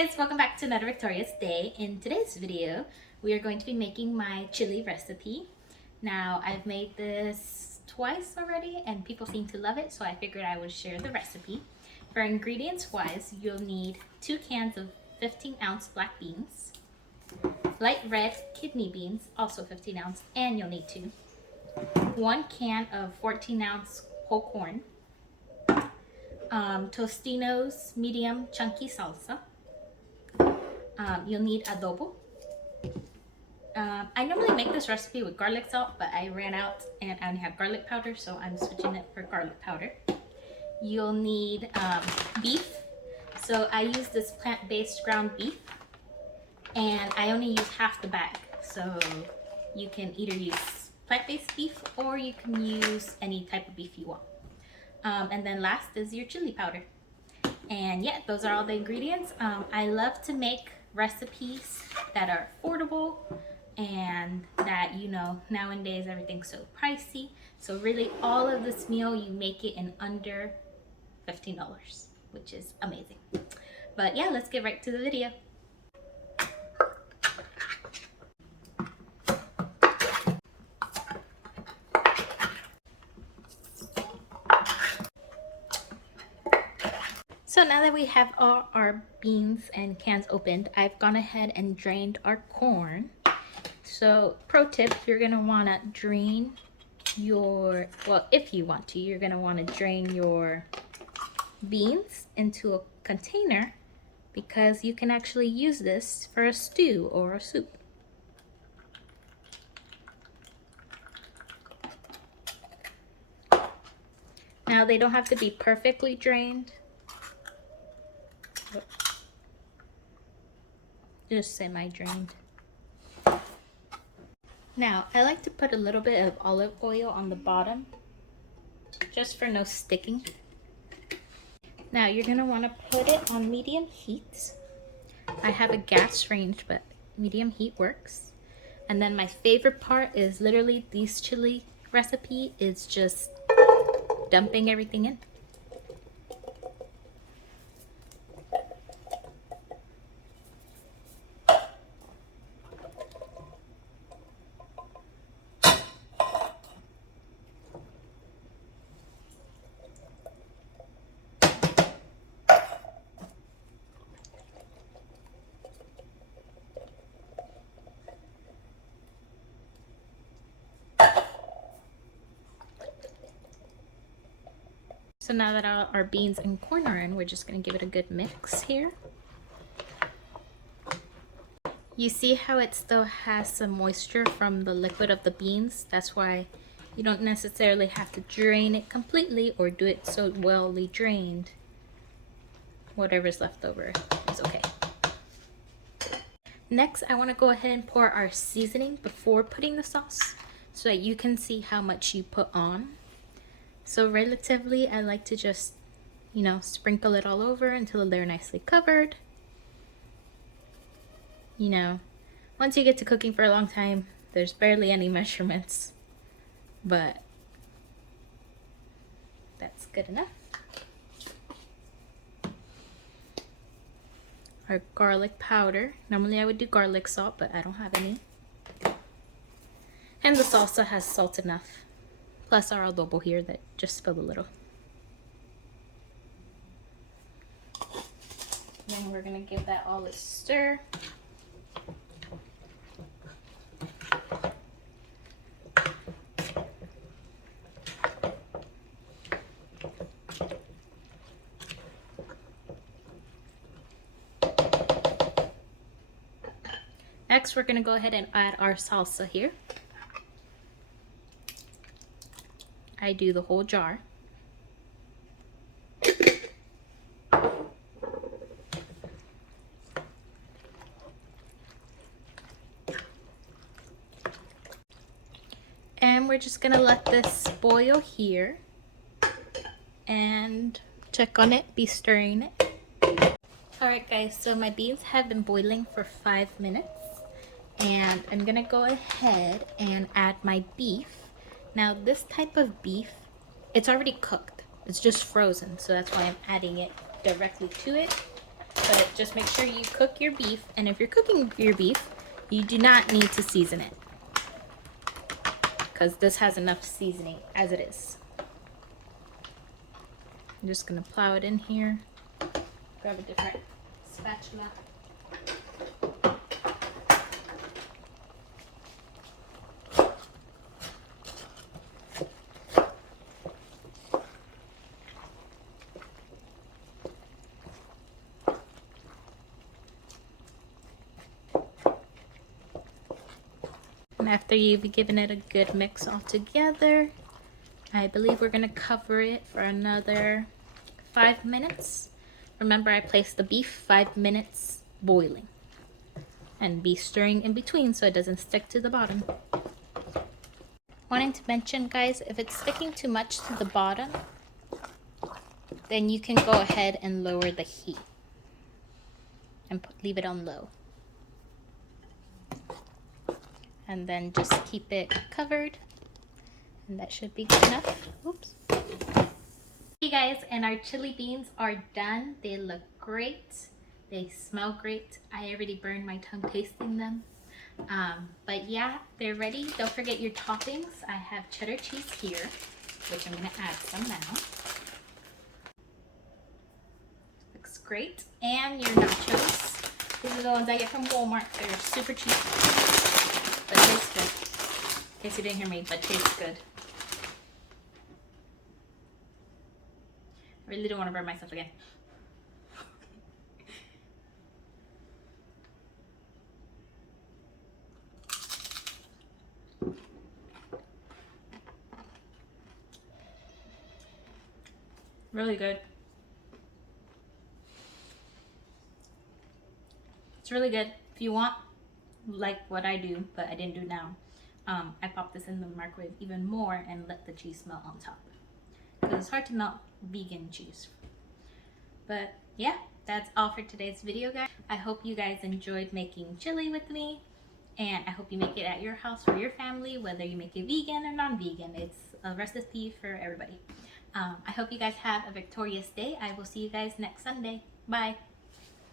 guys, welcome back to another victorious day. In today's video we are going to be making my chili recipe. Now I've made this twice already and people seem to love it, so I figured I would share the recipe. For ingredients wise, you'll need 2 cans of 15-ounce black beans, light red kidney beans, also 15 ounce, and you'll need 2, 1 can of 14-ounce whole corn, Tostitos medium chunky salsa. You'll need adobo. I normally make this recipe with garlic salt, but I ran out and I only have garlic powder, so I'm switching it for garlic powder. You'll need beef. So I use this plant-based ground beef, and I only use half the bag. So you can either use plant-based beef or you can use any type of beef you want. And then last is your chili powder. And yeah, those are all the ingredients. I love to make recipes that are affordable and that, you know, nowadays everything's so pricey. So really all of this meal, you make it in under $15, which is amazing. But yeah, let's get right to the video. So now that we have all our beans and cans opened, I've gone ahead and drained our corn. So pro tip, you're gonna wanna drain your, well, if you want to, you're gonna wanna drain your beans into a container, because you can actually use this for a stew or a soup. Now they don't have to be perfectly drained. Just semi-drained. Now I like to put a little bit of olive oil on the bottom, just for no sticking. Now you're gonna want to put it on medium heat. I have a gas range, but medium heat works. And then my favorite part is literally this chili recipe is just dumping everything in. So now that our beans and corn are in, we're just going to give it a good mix here. You see how it still has some moisture from the liquid of the beans? That's why you don't necessarily have to drain it completely or do it so well drained. Whatever's left over is okay. Next, I want to go ahead and pour our seasoning before putting the sauce so that you can see how much you put on. So relatively, I like to just, you know, sprinkle it all over until they're nicely covered. You know, once you get to cooking for a long time, there's barely any measurements, but that's good enough. Our garlic powder. Normally I would do garlic salt, but I don't have any. And the salsa has salt enough. Plus our adobo here that just spilled a little. Then we're gonna give that all a stir. Next, we're gonna go ahead and add our salsa here. I do the whole jar. And we're just gonna let this boil here and check on it, be stirring it. Alright guys, so my beans have been boiling for 5 minutes, and I'm gonna go ahead and add my beef. Now this type of beef, it's already cooked. It's just frozen, so that's why I'm adding it directly to it. but just make sure you cook your beef. And if you're cooking your beef, you do not need to season it, because this has enough seasoning as it is. I'm just gonna plow it in here. Grab a different spatula. And after you've given it a good mix all together, I believe we're gonna cover it for another 5 minutes. Remember, I placed the beef 5 minutes boiling. And be stirring in between so it doesn't stick to the bottom. Wanting to mention, guys, if it's sticking too much to the bottom, then you can go ahead and lower the heat and leave it on low. And then just keep it covered, and that should be good enough. Oops. Hey guys, and our chili beans are done. They look great. They smell great. I already burned my tongue tasting them. But yeah, they're ready. Don't forget your toppings. I have cheddar cheese here, which I'm gonna add some now. Looks great. And your nachos. These are the ones I get from Walmart. They're super cheap, but tastes good. In case you didn't hear me, but tastes good. I really don't want to burn myself again. Really good. It's really good. If you want, like what I do, but I didn't do now, I pop this in the microwave even more and let the cheese melt on top. Because it's hard to melt vegan cheese. But yeah, that's all for today's video, guys. I hope you guys enjoyed making chili with me. And I hope you make it at your house for your family, whether you make it vegan or non-vegan. It's a recipe for everybody. I hope you guys have a victorious day. I will see you guys next Sunday. Bye.